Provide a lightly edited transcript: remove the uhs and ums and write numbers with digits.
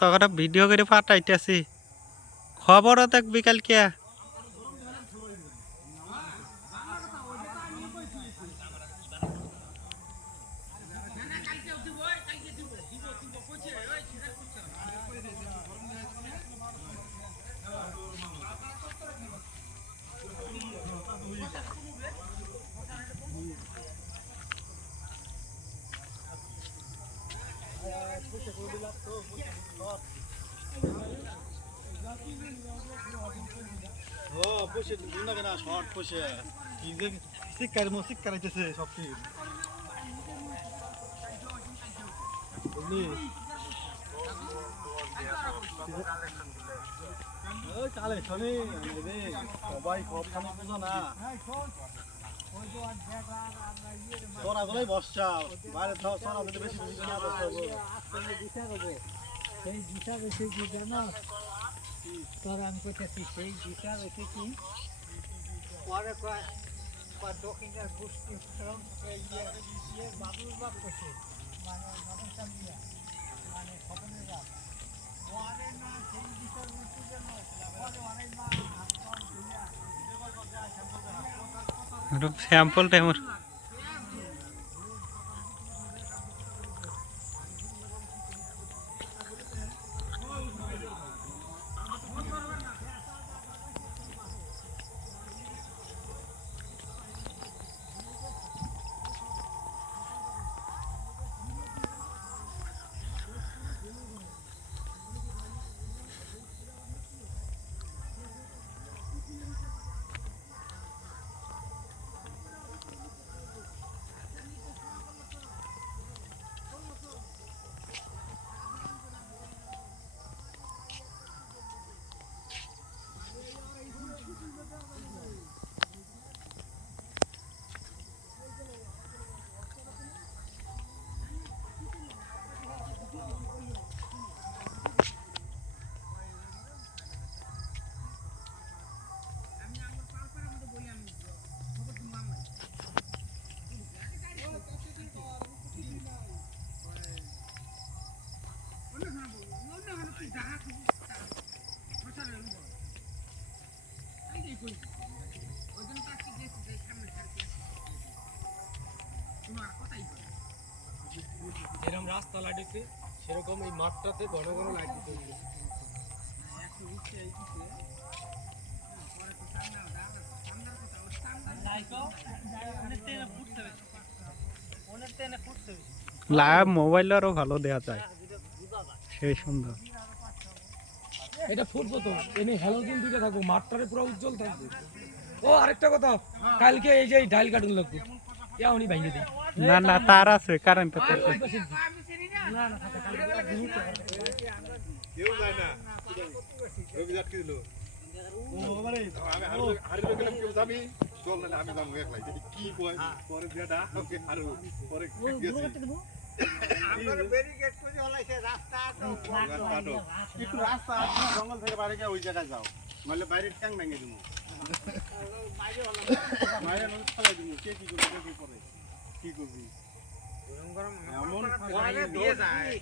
তখন ভিডিও করে পাঠাইতেছি খবরও দেখ বিকাল কে পোষে না কেনা শর্ট পোষে কি যে শিক্ষার মো শিক্ষা রাইতেছে সব কি বুঝলি ওই কালে শনি রে সবাই সব খানে বুঝো না তোরা গুলোই বসছা বাইরে তো তোরা বেশি বেশি না বসছো সেই দিশা বেশি কি জানো তোর আমি কইতেছি সেই দিশা বেশি কি পরে দক্ষিণের গোষ্ঠী বাবুর বাপ করছে মানে নবম মিয়া মানে খবরের বাপ ওরে না সেই দিশার মধ্যে যেন অনেক মা স্যাম্পল টাইমার যেরকম রাস্তা লাইটেছে সেরকম এই মাঠটাতে ঘন ঘন লাইট দিতে হবে। লাইভ মোবাইলেরও ভালো দেওয়া যায় সেই সুন্দর এটা ফুটবো তো এনে হ্যালোজিন দিতে থাকবো মাঠটারে পুরো উজ্জ্বল থাকবে। ও আরেকটা কথা কালকে এই যে ডাইল কাটুন লাগবে উনি ভাঙিয়ে দিই না না তার আছে কারেন্ট কেউ যায় না রবিজাত কি দিল ও মানে আমি হারি গেলাম কেউ যাবি চল না আমি যাবো একলাই যদি কি কয় পরে বিয়াটা ওকে আর পরে গেছি আমার ব্যারিকেড করে হলাইছে রাস্তা তো একটু রাস্তা আছে জঙ্গল থেকে বাইরে গিয়ে ওই জায়গায় যাও নলে বাইরে ট্যাং ভেঙে দিমু বাইরে হলো বাইরে নলে ফলাই দিমু কে কি করবে কি করে কি করবি গরম গরম এমন দিয়ে যায়